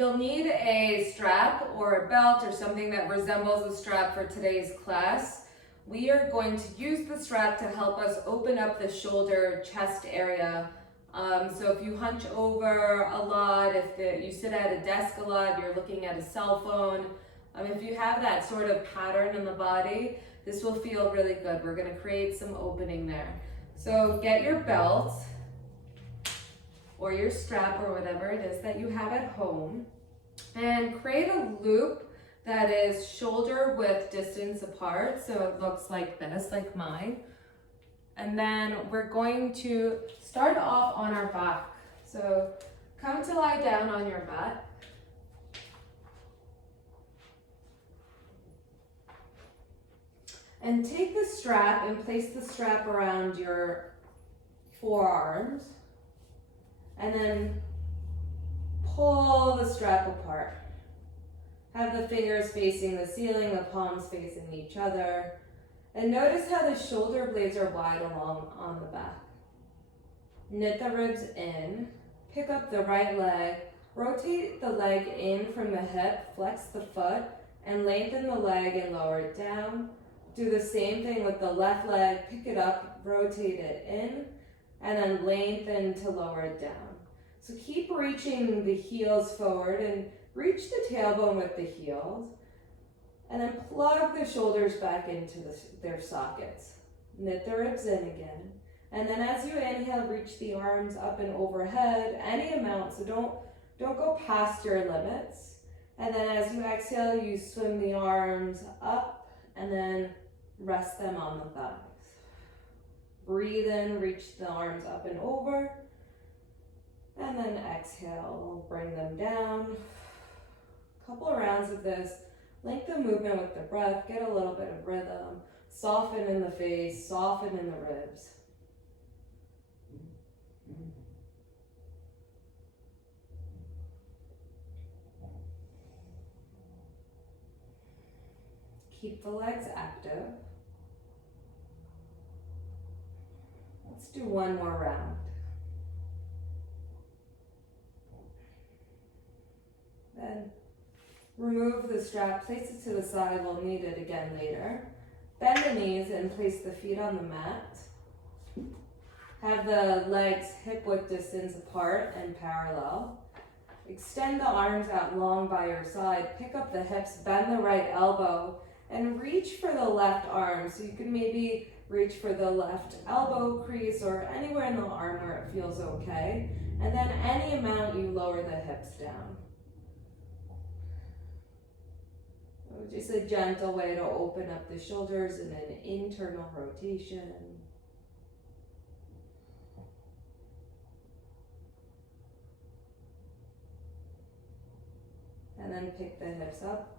You'll need a strap or a belt or something that resembles a strap for today's class. We are going to use the strap to help us open up the shoulder chest area. So if you hunch over a lot, if you sit at a desk a lot, you're looking at a cell phone, if you have that sort of pattern in the body, this will feel really good. We're going to create some opening there. So get your belt or your strap or whatever it is that you have at home and create a loop that is shoulder width distance apart. So it looks like this, like mine. And then we're going to start off on our back. So come to lie down on your back. And take the strap and place the strap around your forearms. And then pull the strap apart. Have the fingers facing the ceiling, the palms facing each other. And notice how the shoulder blades are wide along on the back. Knit the ribs in. Pick up the right leg. Rotate the leg in from the hip. Flex the foot. And lengthen the leg and lower it down. Do the same thing with the left leg. Pick it up. Rotate it in. And then lengthen to lower it down. So keep reaching the heels forward and reach the tailbone with the heels. And then plug the shoulders back into their sockets. Knit the ribs in again. And then as you inhale, reach the arms up and overhead, any amount, so don't go past your limits. And then as you exhale, you swim the arms up and then rest them on the thighs. Breathe in, reach the arms up and over. And then exhale, bring them down. Couple of rounds of this. Link the movement with the breath, get a little bit of rhythm. Soften in the face, soften in the ribs. Keep the legs active. Let's do one more round. Then remove the strap, place it to the side, we'll need it again later. Bend the knees and place the feet on the mat. Have the legs hip width distance apart and parallel. Extend the arms out long by your side. Pick up the hips, bend the right elbow, and reach for the left arm. So you can maybe reach for the left elbow crease or anywhere in the arm where it feels okay. And then any amount you lower the hips down. Just a gentle way to open up the shoulders and an internal rotation. And then pick the hips up.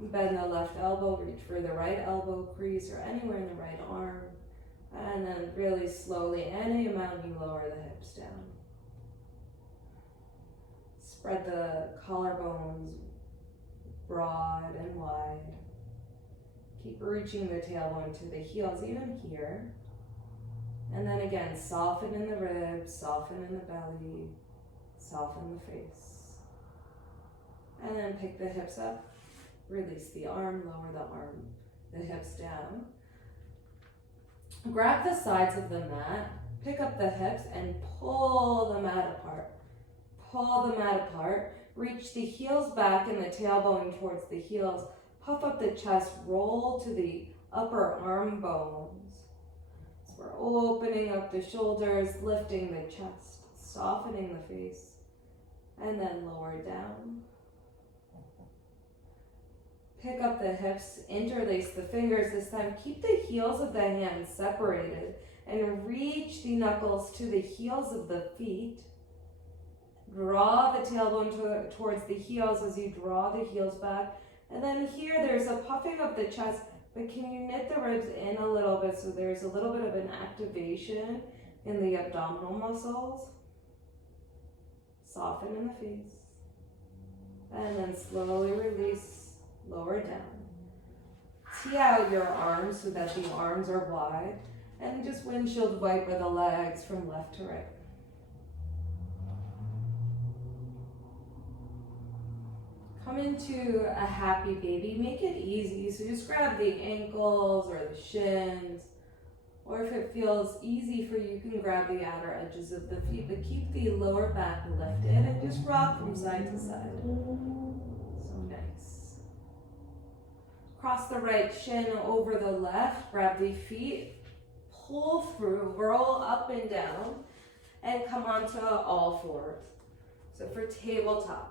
Bend the left elbow, reach for the right elbow crease or anywhere in the right arm. And then really slowly, any amount you lower the hips down. Spread the collarbones broad and wide. Keep reaching the tailbone to the heels, even here. And then again, soften in the ribs, soften in the belly, soften the face. And then pick the hips up, release the arm, lower the hips down. Grab the sides of the mat, pick up the hips and pull the mat apart. Pull the mat apart. Reach the heels back and the tailbone towards the heels. Puff up the chest, roll to the upper arm bones. So we're opening up the shoulders, lifting the chest, softening the face, and then lower down. Pick up the hips, interlace the fingers this time. Keep the heels of the hands separated and reach the knuckles to the heels of the feet. Draw the tailbone towards the heels as you draw the heels back. And then here there's a puffing of the chest, but can you knit the ribs in a little bit so there's a little bit of an activation in the abdominal muscles. Soften in the face. And then slowly release, lower down. Tee out your arms so that the arms are wide. And just windshield wiper the legs from left to right. Come into a happy baby. Make it easy. So just grab the ankles or the shins. Or if it feels easy for you, you can grab the outer edges of the feet, but keep the lower back lifted and just rock from side to side. So nice. Cross the right shin over the left, grab the feet, pull through, roll up and down, and come onto all fours. So for tabletop.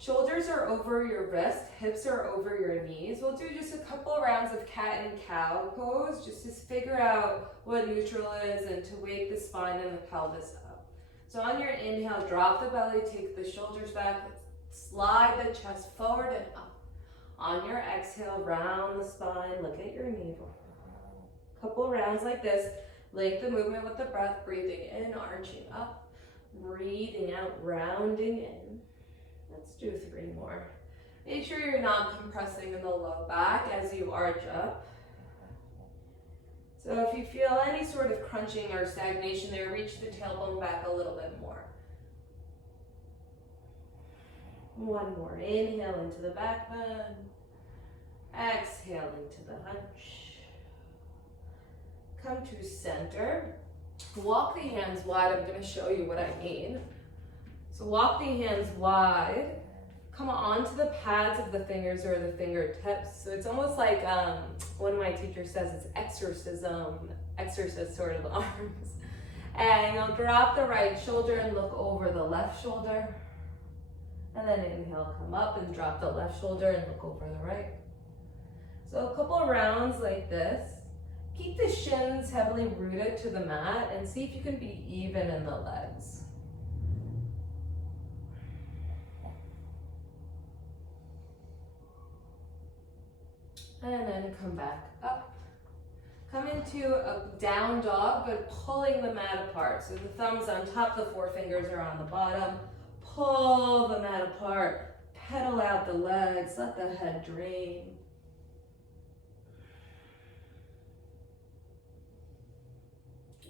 Shoulders are over your wrist, hips are over your knees. We'll do just a couple rounds of cat and cow pose, just to figure out what neutral is and to wake the spine and the pelvis up. So on your inhale, drop the belly, take the shoulders back, slide the chest forward and up. On your exhale, round the spine, look at your navel. Couple rounds like this, lengthen the movement with the breath, breathing in, arching up, breathing out, rounding in. Let's do 3 more. Make sure you're not compressing in the low back as you arch up. So if you feel any sort of crunching or stagnation there, reach the tailbone back a little bit more. 1 more. Inhale into the back bend. Exhale into the hunch. Come to center. Walk the hands wide. I'm going to show you what I mean. So walk the hands wide, come onto the pads of the fingers or the fingertips. So it's almost like one of my teachers says it's exorcist sort of arms. And you'll drop the right shoulder and look over the left shoulder. And then inhale, come up and drop the left shoulder and look over the right. So a couple of rounds like this. Keep the shins heavily rooted to the mat and see if you can be even in the legs. And then come back up. Come into a down dog, but pulling the mat apart. So the thumbs on top, the forefingers are on the bottom. Pull the mat apart. Pedal out the legs. Let the head drain.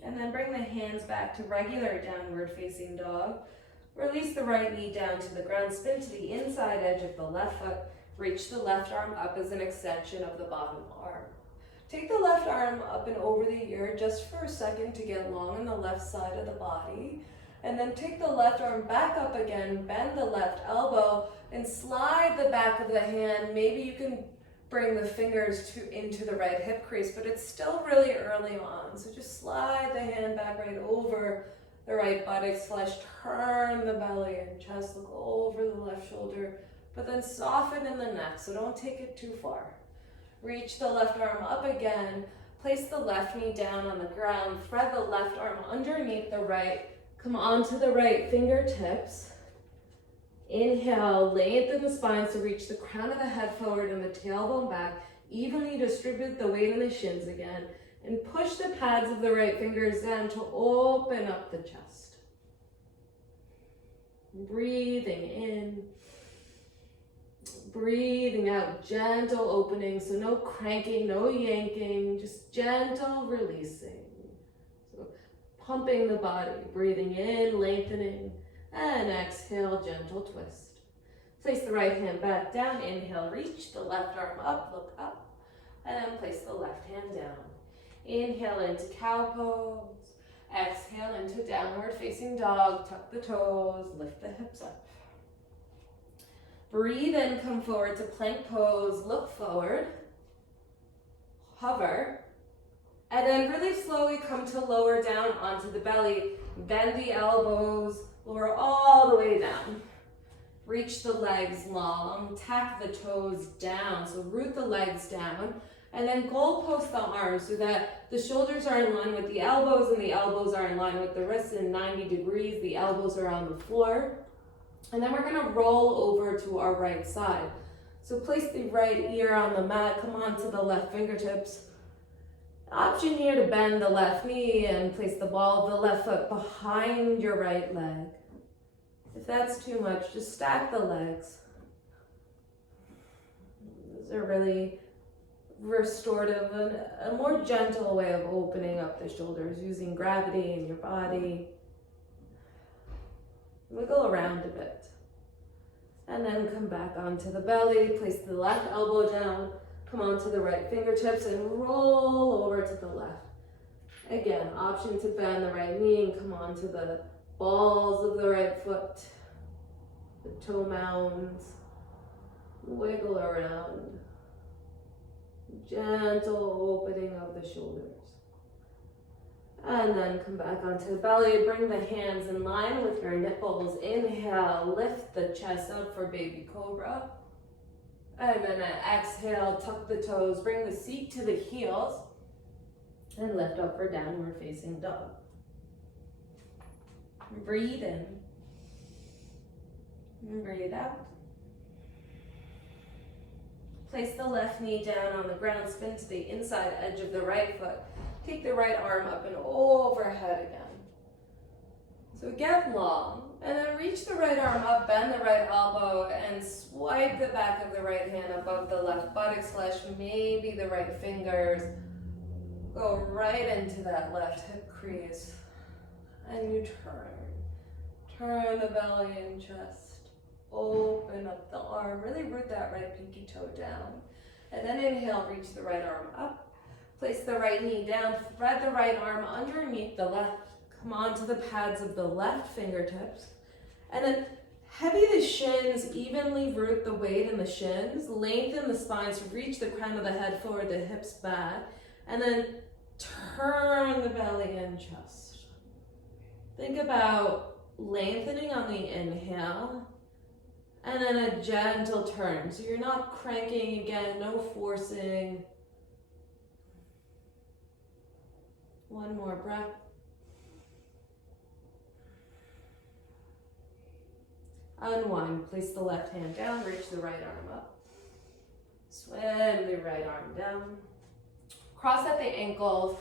And then bring the hands back to regular downward facing dog. Release the right knee down to the ground. Spin to the inside edge of the left foot. Reach the left arm up as an extension of the bottom arm. Take the left arm up and over the ear just for a second to get long on the left side of the body. And then take the left arm back up again, bend the left elbow, and slide the back of the hand. Maybe you can bring the fingers into the right hip crease, but it's still really early on. So just slide the hand back right over the right buttocks, turn the belly and chest, look over the left shoulder. But then soften in the neck, so don't take it too far. Reach the left arm up again. Place the left knee down on the ground. Thread the left arm underneath the right. Come onto the right fingertips. Inhale, lengthen the spine to reach the crown of the head forward and the tailbone back. Evenly distribute the weight in the shins again. And push the pads of the right fingers down to open up the chest. Breathing in. Breathing out, gentle opening, so no cranking, no yanking, just gentle releasing. So pumping the body, breathing in, lengthening, and exhale, gentle twist. Place the right hand back down, inhale, reach the left arm up, look up, and then place the left hand down. Inhale into cow pose, exhale into downward facing dog, tuck the toes, lift the hips up. Breathe in, come forward to plank pose, look forward, hover, and then really slowly come to lower down onto the belly. Bend the elbows, lower all the way down. Reach the legs long, tack the toes down, so root the legs down, and then goalpost the arms so that the shoulders are in line with the elbows and the elbows are in line with the wrists in 90 degrees, the elbows are on the floor. And then we're gonna roll over to our right side. So place the right ear on the mat, come onto the left fingertips. Option here to bend the left knee and place the ball of the left foot behind your right leg. If that's too much, just stack the legs. Those are really restorative and a more gentle way of opening up the shoulders, using gravity in your body. Wiggle around a bit. And then come back onto the belly, place the left elbow down, come onto the right fingertips and roll over to the left. Again, option to bend the right knee and come onto the balls of the right foot, the toe mounds, wiggle around. Gentle opening of the shoulders. And then come back onto the belly, bring the hands in line with your nipples. Inhale, lift the chest up for baby cobra. And then exhale, tuck the toes, bring the seat to the heels, and lift up for downward facing dog. Breathe in, and breathe out. Place the left knee down on the ground, spin to the inside edge of the right foot. Take the right arm up and overhead again. So get long, and then reach the right arm up, bend the right elbow, and swipe the back of the right hand above the left buttock slash maybe the right fingers. Go right into that left hip crease, and you turn. Turn the belly and chest. Open up the arm, really root that right pinky toe down. And then inhale, reach the right arm up. Place the right knee down, thread the right arm underneath the left. Come onto the pads of the left fingertips. And then heavy the shins, evenly root the weight in the shins. Lengthen the spine, so reach the crown of the head forward, the hips back. And then turn the belly and chest. Think about lengthening on the inhale. And then a gentle turn. So you're not cranking again, no forcing. One more breath. Unwind. Place the left hand down, reach the right arm up. Swim the right arm down. Cross at the ankles,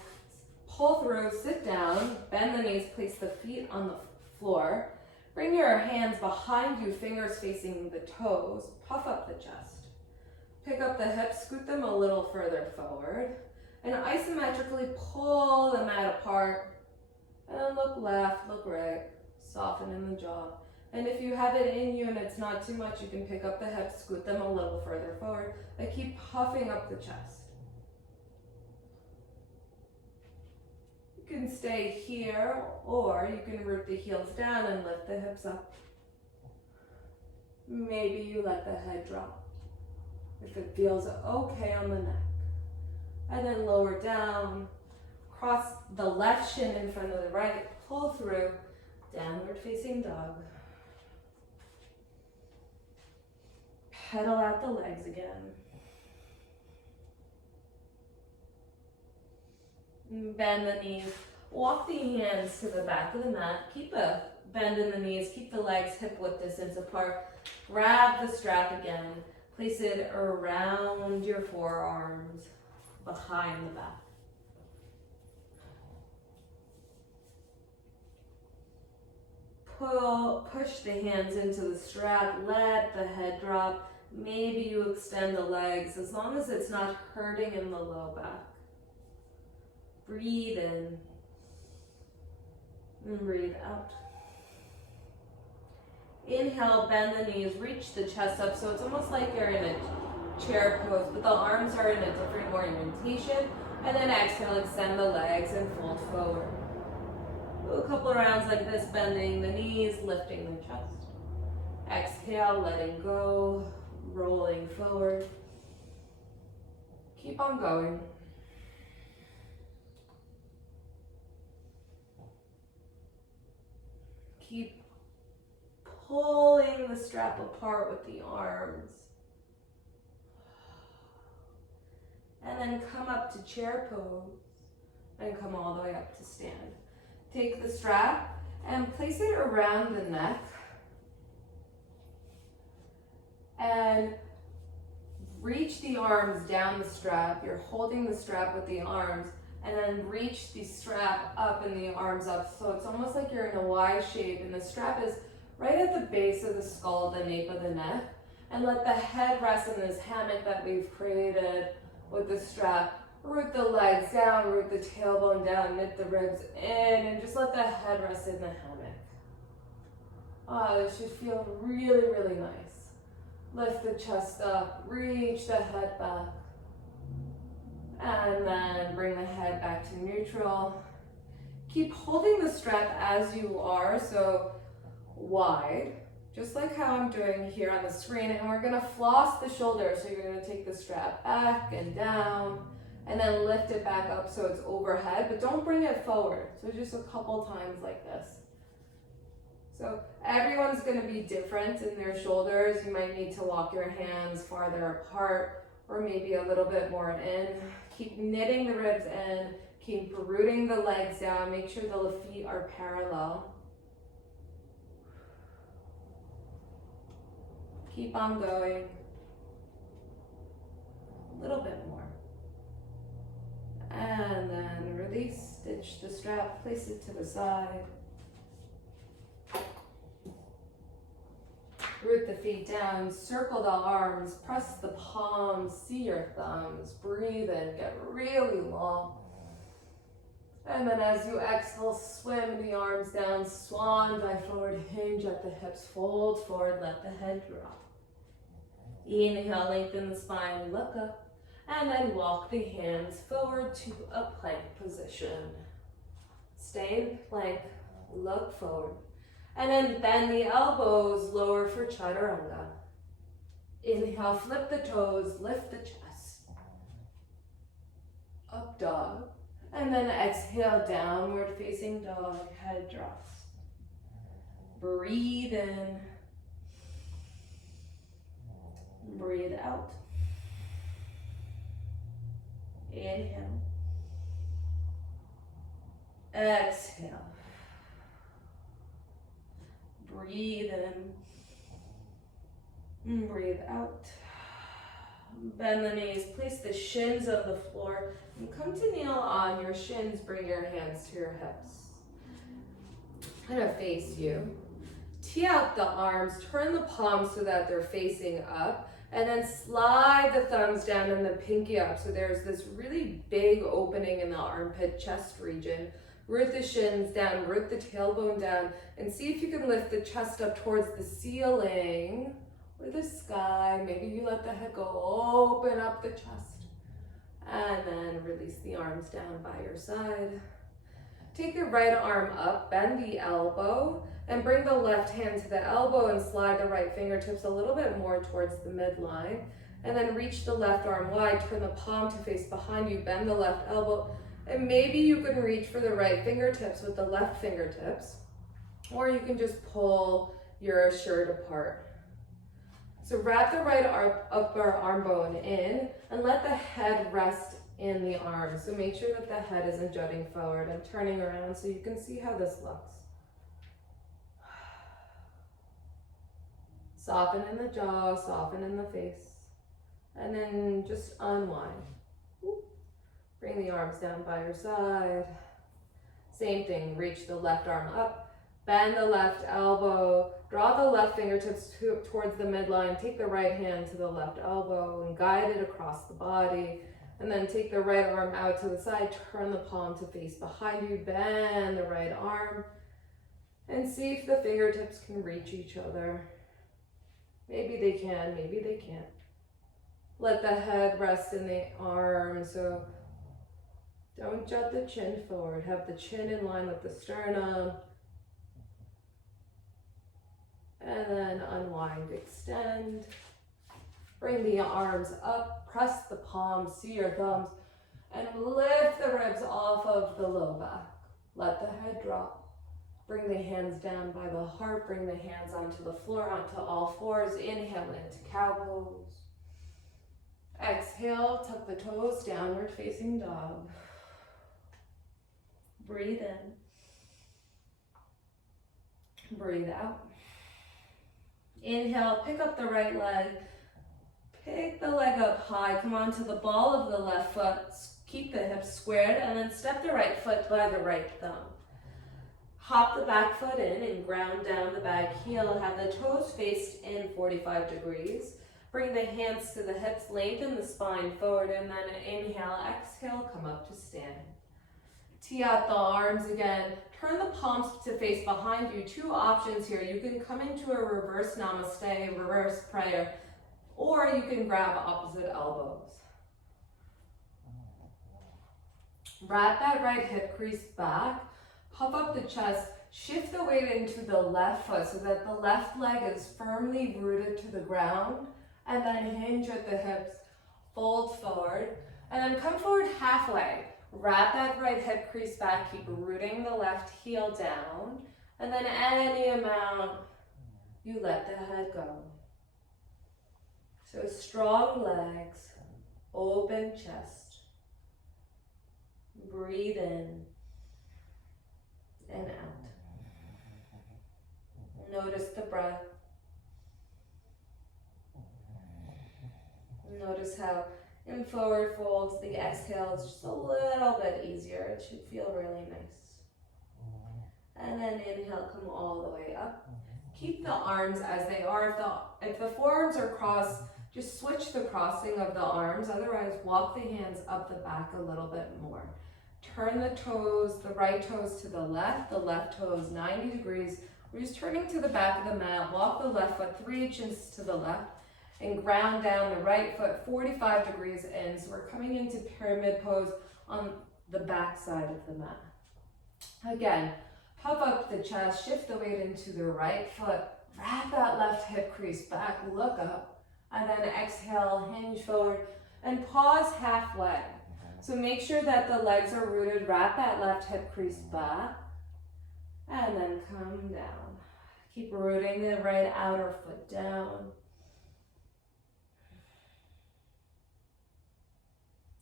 pull through, sit down, bend the knees, place the feet on the floor. Bring your hands behind you, fingers facing the toes. Puff up the chest. Pick up the hips, scoot them a little further forward. And isometrically pull the mat apart. And look left, look right. Soften in the jaw. And if you have it in you and it's not too much, you can pick up the hips, scoot them a little further forward. And keep puffing up the chest. You can stay here, or you can root the heels down and lift the hips up. Maybe you let the head drop if it feels okay on the neck. And then lower down, cross the left shin in front of the right, pull through, downward facing dog. Pedal out the legs again. Bend the knees, walk the hands to the back of the mat, keep a bend in the knees, keep the legs hip width distance apart, grab the strap again, place it around your forearms, behind the back. Push the hands into the strap, let the head drop, maybe you extend the legs as long as it's not hurting in the low back. Breathe in and breathe out. Inhale, bend the knees, reach the chest up so it's almost like you're in a chair pose, but the arms are in a different orientation. And then exhale, extend the legs and fold forward. Do a couple of rounds like this, bending the knees, lifting the chest. Exhale, letting go, rolling forward. Keep on going. Keep pulling the strap apart with the arms. And then come up to chair pose and come all the way up to stand. Take the strap and place it around the neck and reach the arms down the strap. You're holding the strap with the arms and then reach the strap up and the arms up. So it's almost like you're in a Y shape and the strap is right at the base of the skull, the nape of the neck. And let the head rest in this hammock that we've created with the strap. Root the legs down, root the tailbone down, knit the ribs in, and just let the head rest in the hammock. Oh, this should feel really, really nice. Lift the chest up, reach the head back. And then bring the head back to neutral. Keep holding the strap as you are, so wide, just like how I'm doing here on the screen. And we're gonna floss the shoulder, so you're gonna take the strap back and down, and then lift it back up so it's overhead, but don't bring it forward. So just a couple times like this. So everyone's gonna be different in their shoulders. You might need to walk your hands farther apart, or maybe a little bit more in. Keep knitting the ribs in, keep rooting the legs down, make sure the feet are parallel. Keep on going. A little bit more. And then release, stitch the strap, place it to the side. Root the feet down, circle the arms, press the palms, see your thumbs, breathe in, get really long. And then as you exhale, swim the arms down, swan dive forward, hinge at the hips, fold forward, let the head drop. Inhale, lengthen the spine, look up, and then walk the hands forward to a plank position. Stay in plank, look forward. And then bend the elbows, lower for chaturanga. Inhale, flip the toes, lift the chest. Up dog. And then exhale, downward facing dog, head drops. Breathe in. Breathe out. Inhale. Exhale. Breathe in, breathe out. Bend the knees, place the shins on the floor, and come to kneel on your shins. Bring your hands to your hips. Kind of face you. Tee out the arms, turn the palms so that they're facing up, and then slide the thumbs down and the pinky up. So there's this really big opening in the armpit chest region. Root the shins down, root the tailbone down, and see if you can lift the chest up towards the ceiling or the sky. Maybe you let the head go, open up the chest. And then release the arms down by your side. Take the right arm up, bend the elbow, and bring the left hand to the elbow and slide the right fingertips a little bit more towards the midline. And then reach the left arm wide, turn the palm to face behind you, bend the left elbow, and maybe you can reach for the right fingertips with the left fingertips, or you can just pull your shirt apart. So wrap the right upper arm bone in and let the head rest in the arms. So make sure that the head isn't jutting forward and turning around so you can see how this looks. Soften in the jaw, soften in the face, and then just unwind. Bring the arms down by your side. Same thing, reach the left arm up, bend the left elbow, draw the left fingertips towards the midline, take the right hand to the left elbow and guide it across the body. And then take the right arm out to the side, turn the palm to face behind you, bend the right arm, and see if the fingertips can reach each other. Maybe they can, maybe they can't. Let the head rest in the arms, so don't jut the chin forward. Have the chin in line with the sternum. And then unwind, extend. Bring the arms up, press the palms, see your thumbs, and lift the ribs off of the low back. Let the head drop. Bring the hands down by the heart, bring the hands onto the floor, onto all fours. Inhale into cow pose. Exhale, tuck the toes, downward facing dog. Breathe in. Breathe out. Inhale, pick up the right leg. Pick the leg up high, come onto the ball of the left foot, keep the hips squared, and then step the right foot by the right thumb. Hop the back foot in and ground down the back heel. Have the toes faced in 45 degrees. Bring the hands to the hips, lengthen the spine forward, and then inhale, exhale, come up to standing. Tee out the arms again. Turn the palms to face behind you. Two options here. You can come into a reverse namaste, reverse prayer. or you can grab opposite elbows. Wrap that right hip crease back, puff up the chest, shift the weight into the left foot so that the left leg is firmly rooted to the ground, and then hinge at the hips, fold forward, and then come forward halfway. Wrap that right hip crease back, keep rooting the left heel down, and then any amount you let the head go. So strong legs, open chest. Breathe in and out. Notice the breath. Notice how in forward folds, the exhale is just a little bit easier. It should feel really nice. And then inhale, come all the way up. Keep the arms as they are. If the forearms are crossed, just switch the crossing of the arms. Otherwise, walk the hands up the back a little bit more. Turn the toes, the right toes to the left toes 90 degrees. We're just turning to the back of the mat. Walk the left foot 3 inches to the left and ground down the right foot 45 degrees in. So we're coming into pyramid pose on the back side of the mat. Again, puff up the chest, shift the weight into the right foot, wrap that left hip crease back, look up, and then exhale, hinge forward, and pause halfway. So make sure that the legs are rooted, wrap that left hip crease back, and then come down. Keep rooting the right outer foot down.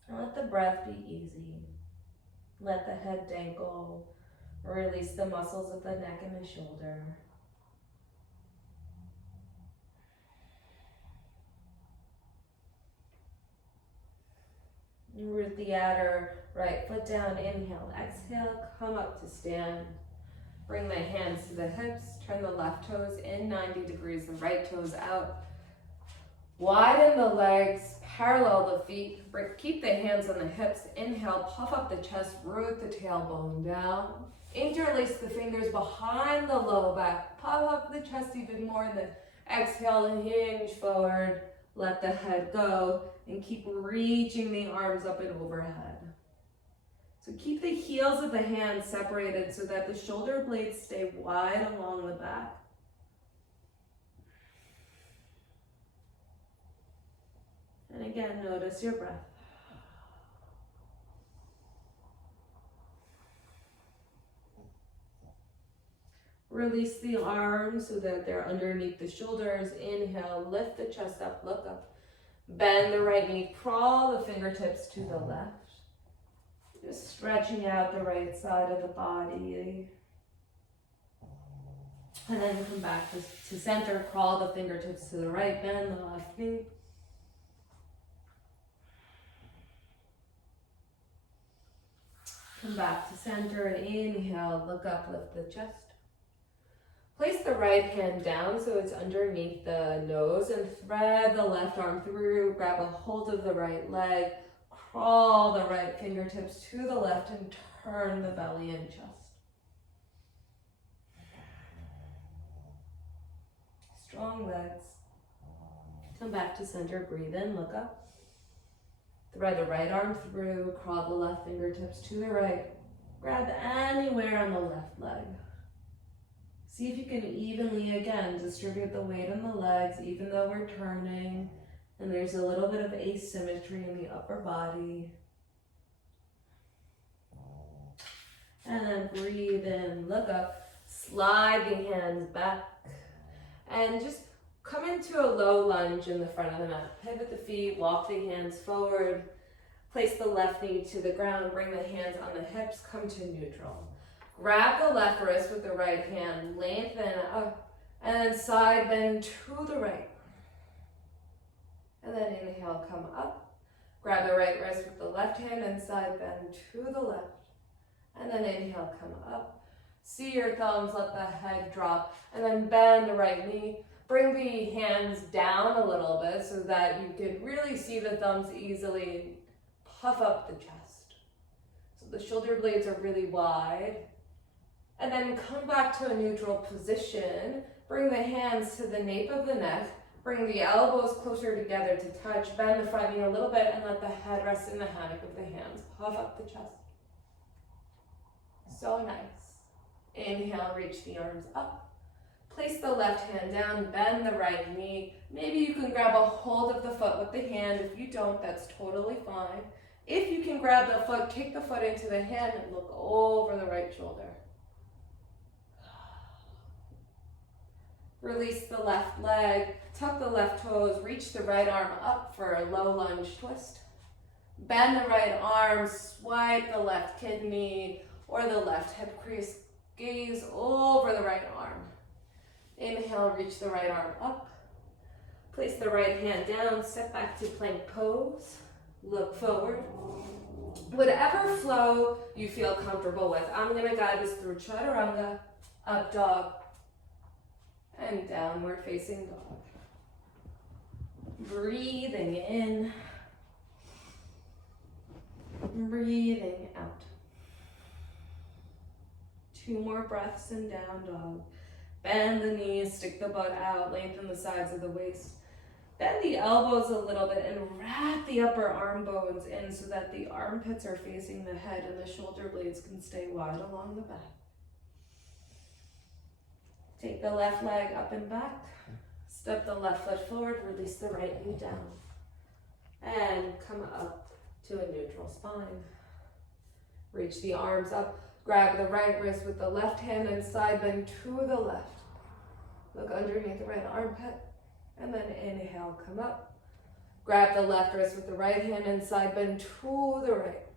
And let the breath be easy. Let the head dangle. Release the muscles of the neck and the shoulder. Root the outer right foot down. Inhale, exhale, come up to stand. Bring the hands to the hips. Turn the left toes in 90 degrees, the right toes out. Widen the legs, parallel the feet. Keep the hands on the hips. Inhale, puff up the chest, root the tailbone down. Interlace the fingers behind the low back. Puff up the chest even more, and then exhale and hinge forward. Let the head go and keep reaching the arms up and overhead. So keep the heels of the hands separated so that the shoulder blades stay wide along the back. And again, notice your breath. Release the arms so that they're underneath the shoulders. Inhale, lift the chest up, look up. Bend the right knee, crawl the fingertips to the left. Just stretching out the right side of the body. And then come back to center, crawl the fingertips to the right, bend the left knee. Come back to center and inhale, look up, lift the chest. Place the right hand down so it's underneath the nose and thread the left arm through, grab a hold of the right leg, crawl the right fingertips to the left and turn the belly and chest. Strong legs. Come back to center, breathe in, look up. Thread the right arm through, crawl the left fingertips to the right. Grab anywhere on the left leg. See if you can evenly, again, distribute the weight on the legs, even though we're turning, and there's a little bit of asymmetry in the upper body. And then breathe in, look up, slide the hands back, and just come into a low lunge in the front of the mat. Pivot the feet, walk the hands forward, place the left knee to the ground, bring the hands on the hips, come to neutral. Grab the left wrist with the right hand, lengthen up, and then side bend to the right. And then inhale, come up. Grab the right wrist with the left hand and side bend to the left. And then inhale, come up. See your thumbs, let the head drop, and then bend the right knee. Bring the hands down a little bit so that you can really see the thumbs easily. Puff up the chest. So the shoulder blades are really wide. And then come back to a neutral position. Bring the hands to the nape of the neck. Bring the elbows closer together to touch. Bend the front knee a little bit and let the head rest in the hammock of the hands. Puff up the chest. So nice. Inhale, reach the arms up. Place the left hand down, bend the right knee. Maybe you can grab a hold of the foot with the hand. If you don't, that's totally fine. If you can grab the foot, kick the foot into the hand and look over the right shoulder. Release the left leg, tuck the left toes, reach the right arm up for a low lunge twist. Bend the right arm, swipe the left kidney or the left hip crease, gaze over the right arm. Inhale, reach the right arm up. Place the right hand down, step back to plank pose. Look forward. Whatever flow you feel comfortable with. I'm going to guide us through chaturanga, up dog, and downward facing dog. Breathing in, breathing out. 2 more breaths and down dog. Bend the knees, stick the butt out, lengthen the sides of the waist. Bend the elbows a little bit and wrap the upper arm bones in so that the armpits are facing the head and the shoulder blades can stay wide along the back. Take the left leg up and back. Step the left foot forward, release the right knee down. And come up to a neutral spine. Reach the arms up. Grab the right wrist with the left hand and side bend to the left. Look underneath the right armpit. And then inhale, come up. Grab the left wrist with the right hand and side bend to the right.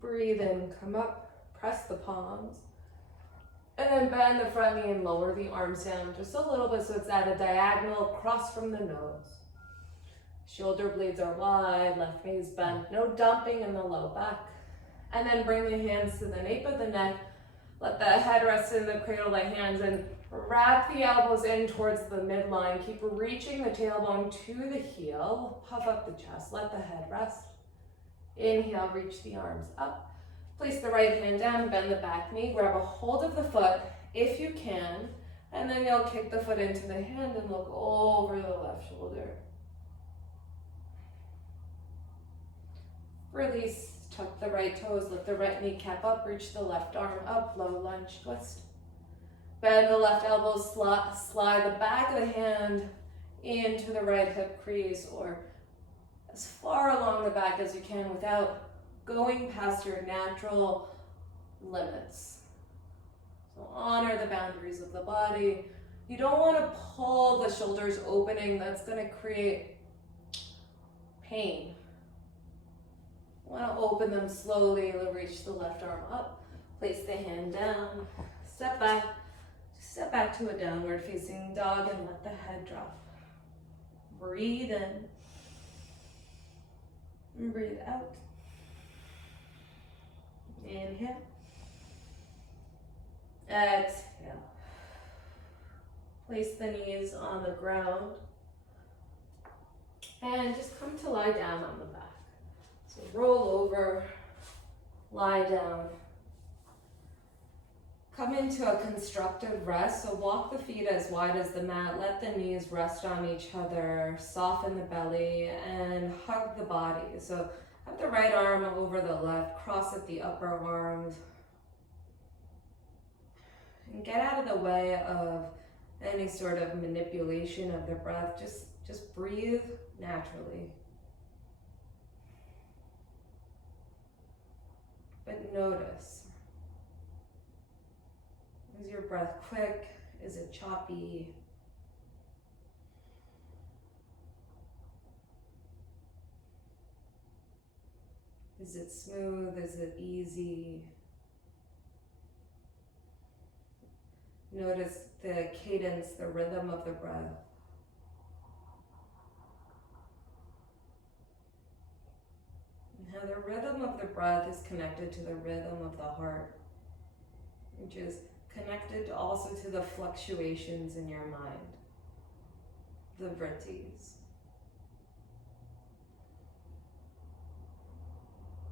Breathe in, come up. Press the palms. And then bend the front knee and lower the arms down just a little bit so it's at a diagonal across from the nose. Shoulder blades are wide, left knee is bent. No dumping in the low back. And then bring the hands to the nape of the neck. Let the head rest in the cradle of the hands and wrap the elbows in towards the midline. Keep reaching the tailbone to the heel. Puff up the chest. Let the head rest. Inhale, reach the arms up. Place the right hand down, bend the back knee. Grab a hold of the foot if you can. And then you'll kick the foot into the hand and look over the left shoulder. Release. Tuck the right toes, lift the right kneecap up, reach the left arm up, low lunge twist. Bend the left elbow, slide the back of the hand into the right hip crease or as far along the back as you can without going past your natural limits. So honor the boundaries of the body. You don't want to pull the shoulders opening. That's going to create pain. Want to open them slowly, reach the left arm up, place the hand down, step back to a downward facing dog and let the head drop. Breathe in, and breathe out. Inhale, exhale. Place the knees on the ground and just come to lie down on the back. So roll over, lie down. Come into a constructive rest. So walk the feet as wide as the mat. Let the knees rest on each other. Soften the belly and hug the body. So have the right arm over the left. Cross at the upper arms. And get out of the way of any sort of manipulation of the breath. Just breathe naturally. But notice, is your breath quick? Is it choppy? Is it smooth? Is it easy? Notice the cadence, the rhythm of the breath. How the rhythm of the breath is connected to the rhythm of the heart, which is connected also to the fluctuations in your mind, the vrittis.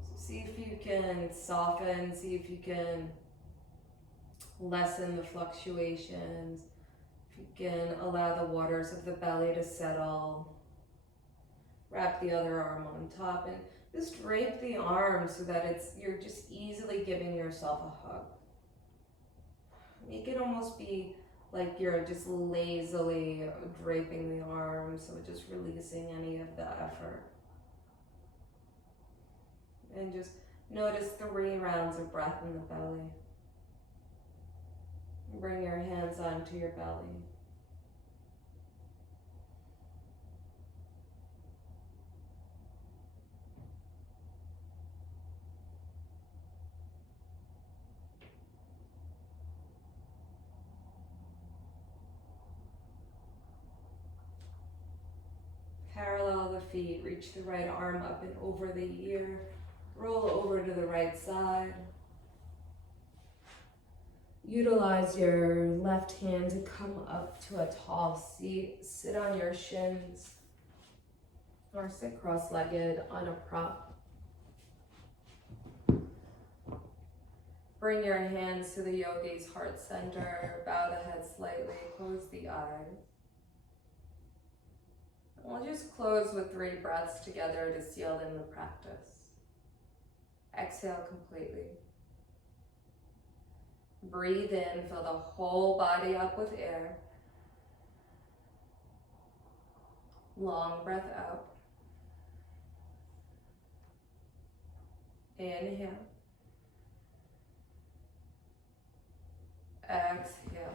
So see if you can soften, see if you can lessen the fluctuations. Again, allow the waters of the belly to settle. Wrap the other arm on top and just drape the arm so that you're just easily giving yourself a hug. Make it almost be like you're just lazily draping the arm, so just releasing any of the effort. And just notice 3 rounds of breath in the belly. Bring your hands onto your belly. Parallel the feet, reach the right arm up and over the ear, roll over to the right side. Utilize your left hand to come up to a tall seat, sit on your shins, or sit cross-legged on a prop. Bring your hands to the yogi's heart center, bow the head slightly, close the eyes. We'll just close with 3 breaths together to seal in the practice. Exhale completely. Breathe in, fill the whole body up with air. Long breath out. Inhale. Exhale.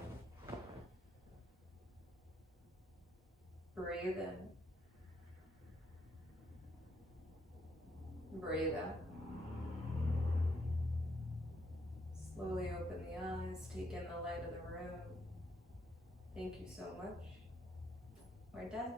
Breathe in. Breathe out. Slowly open the eyes, take in the light of the room. Thank you so much. We're done.